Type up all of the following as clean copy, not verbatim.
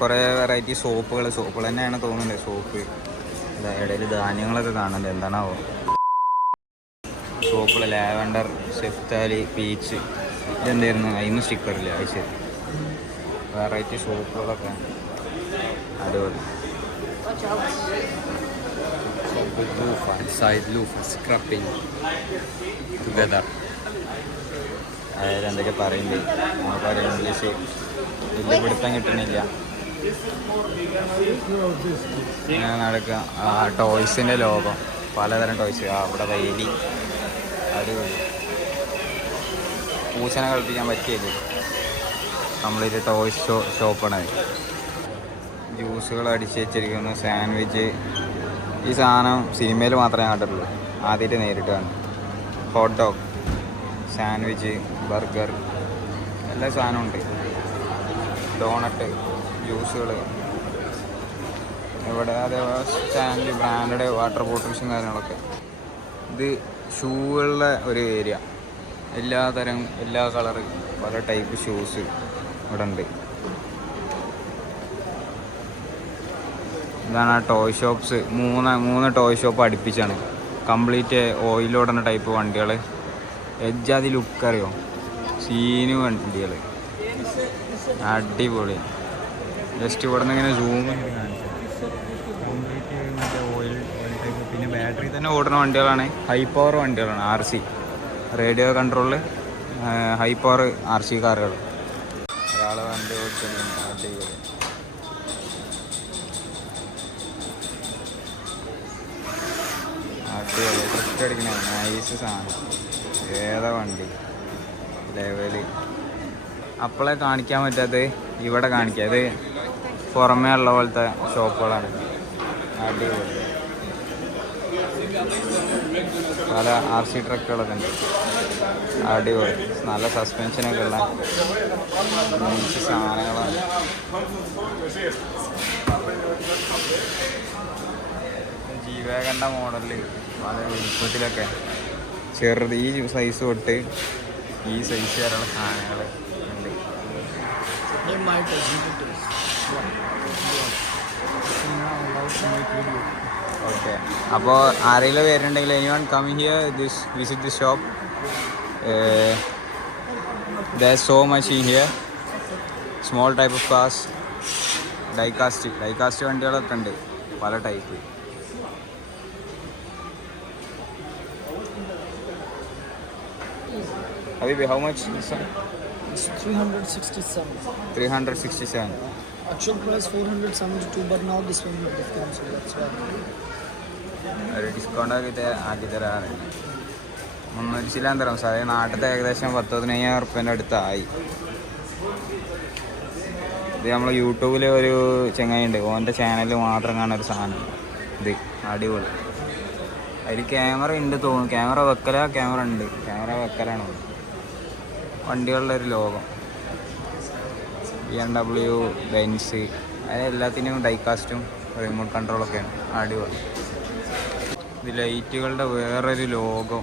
കുറേ വെറൈറ്റി സോപ്പുകൾ തന്നെയാണ് തോന്നുന്നത്. സോപ്പ് ഇടയിൽ ധാന്യങ്ങളൊക്കെ കാണുന്നുണ്ട്, എന്താണാവോ. സോപ്പുകൾ ലാവൻഡർ, സെഫ്താലി, പീച്ച്, ഇതെന്തായിരുന്നു അതിന് സ്റ്റിക്കറില്ല. അത് ശരി, വെറൈറ്റി സോപ്പുകളൊക്കെ അടിപൊളി. അതായത് എന്തൊക്കെ പറയുന്നത് നമുക്കറിയാം, ഇംഗ്ലീഷ് വലിയ പിടുത്തം കിട്ടണില്ല. ഇങ്ങനെ നടക്കുക. ടോയ്സിൻ്റെ ലോകം, പലതരം ടോയ്സ്. അവിടെ വൈലി അടിപൊളി. പൂച്ചനെ കളിപ്പിക്കാൻ പറ്റിയത് കംപ്ലീറ്റ് ടോയ്സ് ഷോപ്പാണ്. ജ്യൂസുകൾ അടിച്ച് വെച്ചിരിക്കുന്നു, സാൻഡ്വിച്ച്. ഈ സാധനം സിനിമയിൽ മാത്രമേ കണ്ടിട്ടുള്ളൂ, ആദ്യമായിട്ട് നേരിട്ട് കാണും. ഹോട്ട് ഡോഗ്, സാൻഡ്വിച്ച്, ബർഗർ, എല്ലാ സാധനവും ഉണ്ട്. ഡോണട്ട്, ജ്യൂസുകൾ ഇവിടെ. അതേപോലെ സ്റ്റാൻഡ് ബ്രാൻഡഡ് വാട്ടർ ബോട്ടിൽസും കാര്യങ്ങളൊക്കെ. ഇത് ഷൂകളുടെ ഒരു ഏരിയ. എല്ലാ കളറ്, പല ടൈപ്പ് ഷൂസ് ഇവിടെ ഉണ്ട്. ഇതാണ് ആ ടോയ് ഷോപ്സ്. മൂന്ന് ടോയ് ഷോപ്പ് അടുപ്പിച്ചാണ്. കംപ്ലീറ്റ് ഓയിലോടുന്ന ടൈപ്പ് വണ്ടികൾ. എജ്ജാതി ലുക്ക് അറിയോ, സീന് വണ്ടികൾ, അടിപൊളി. ജസ്റ്റ് ഇവിടെ നിന്ന് ഇങ്ങനെ സൂം ചെയ്ത് കാണിച്ചു. കംപ്ലീറ്റ് മറ്റേ ഓയിൽ ടൈപ്പ്. പിന്നെ ബാറ്ററി തന്നെ ഓടുന്ന വണ്ടികളാണ്, ഹൈ പവർ വണ്ടികളാണ്. RC റേഡിയോ കൺട്രോളിൽ ഹൈ പവർ RC കാറുകൾ. ഒരാൾ വണ്ടി ഓടിച്ചിട്ടുണ്ട്, അടിപൊളി. അടിപൊളി ട്രിപ്പ് അടിക്കണേ, നൈസ് സാധനം. ഏതാ വണ്ടി ലെവല്. അപ്പോളെ കാണിക്കാൻ പറ്റാത്തത് ഇവിടെ കാണിക്കുക. ഇത് പുറമേ ഉള്ള പോലത്തെ ഷോപ്പുകളാണ്. അടിപൊളി. പല RC ട്രക്കുകളൊക്കെ ഉണ്ട്, അടിപൊളി. നല്ല സസ്പെൻഷനൊക്കെ ഉള്ള സാധനങ്ങളാണ്. ജീവകണ്ട മോഡലിൽ പല വലിപ്പത്തിലൊക്കെ, ചെറുത് ഈ സൈസ് തൊട്ട് ഈ സൈസ് വരെയുള്ള സാധനങ്ങൾ ഉണ്ട്. ഓക്കെ, അപ്പോൾ ആരെങ്കിലും വരുന്നുണ്ടെങ്കിൽ anyone coming here, visit this shop. there is so much in here, small type of cars, die-cast വണ്ടികളൊക്കെ ഉണ്ട്, പല type. Habibi, how much this one? It's 367. 367. Actual price 472, but now this one will discount, so that's why. ഒരു discount ആക്കി തരാറ്. 300 ചില്ലാന്തരം സാറേ. നാട്ടിലത്തെ ഏകദേശം 10,000 ഉറുപ്പ്യൻ്റെ അടുത്തായി. ഇത് നമ്മൾ യൂട്യൂബിൽ ഒരു ചങ്ങായി ഉണ്ട്, ഓൻ്റെ ചാനലിൽ മാത്രം കാണുന്ന ഒരു സാധനം. ഇത് അടിപൊളി. അതിൽ ക്യാമറ ഉണ്ട് തോന്നുന്നു. ക്യാമറ ഉണ്ട്. ക്യാമറ വെക്കലാണ്. വണ്ടികളുടെ ഒരു ലോകം. BMW, ബെൻസ്, അതെല്ലാത്തിനും ഡൈകാസ്റ്റും റിമോട്ട് കൺട്രോളൊക്കെയാണ്. അടിപൊളി. ഇത് ലൈറ്റുകളുടെ വേറൊരു ലോകം,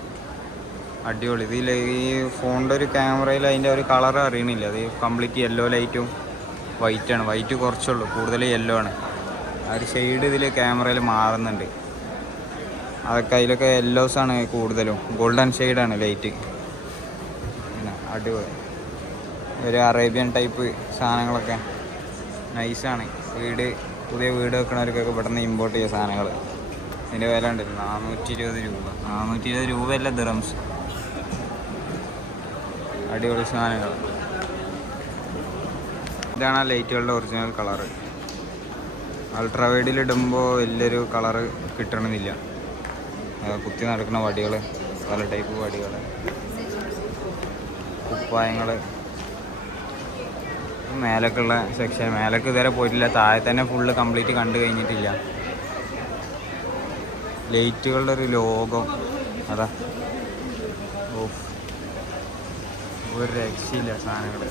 അടിപൊളി. ഇതിൽ ഈ ഫോണിൻ്റെ ഒരു ക്യാമറയിൽ അതിൻ്റെ ഒരു കളർ അറിയണില്ല. അത് കംപ്ലീറ്റ് യെല്ലോ ലൈറ്റും വൈറ്റാണ്. വൈറ്റ് കുറച്ചുള്ളൂ, കൂടുതൽ യെല്ലോ ആണ്. ആ ഒരു ഷെയ്ഡ് ഇതിൽ ക്യാമറയിൽ മാറുന്നുണ്ട്. അതൊക്കെ അതിലൊക്കെ യെല്ലോസാണ് കൂടുതലും. ഗോൾഡൻ ഷെയ്ഡാണ് ലൈറ്റ്. പിന്നെ അടിപൊളി. ഒരു അറേബ്യൻ ടൈപ്പ് സാധനങ്ങളൊക്കെ നൈസാണ്. പുതിയ വീട് വെക്കണവർക്കൊക്കെ പെട്ടെന്ന് ഇമ്പോർട്ട് ചെയ്യുക സാധനങ്ങൾ. ഇതിൻ്റെ വില ഉണ്ട് 420 രൂപ. 420 രൂപയല്ല, ദിറംസ്. അടിപൊളി സാധനങ്ങൾ. ഇതാണ് ആ ലൈറ്റുകളുടെ ഒറിജിനൽ കളറ്. അൾട്രാവൈഡിലിടുമ്പോൾ വലിയൊരു കളറ് കിട്ടണമെന്നില്ല. കുത്തി നടക്കുന്ന വടികൾ, പല ടൈപ്പ് വടികൾ, കുപ്പായങ്ങൾ. മേലൊക്കെയുള്ള സെക്ഷൻ, മേലൊക്കെ ഇതുവരെ പോയിട്ടില്ല. താഴെ തന്നെ ഫുള്ള് കംപ്ലീറ്റ് കണ്ടു കഴിഞ്ഞിട്ടില്ല. ലൈറ്റുകളുടെ ഒരു ലോകം. അതാ, ഓഫ്, ഒരു രക്ഷയില്ല സാധനങ്ങൾ.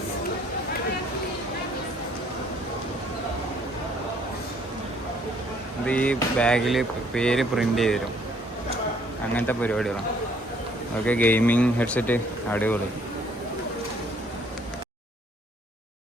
ഇത് ഈ ബാഗിൽ പേര് പ്രിൻ്റ് ചെയ്ത് തരും, അങ്ങനത്തെ പരിപാടികളാണ്. ഓക്കെ, ഗെയിമിങ് ഹെഡ്സെറ്റ് അടിപൊളി.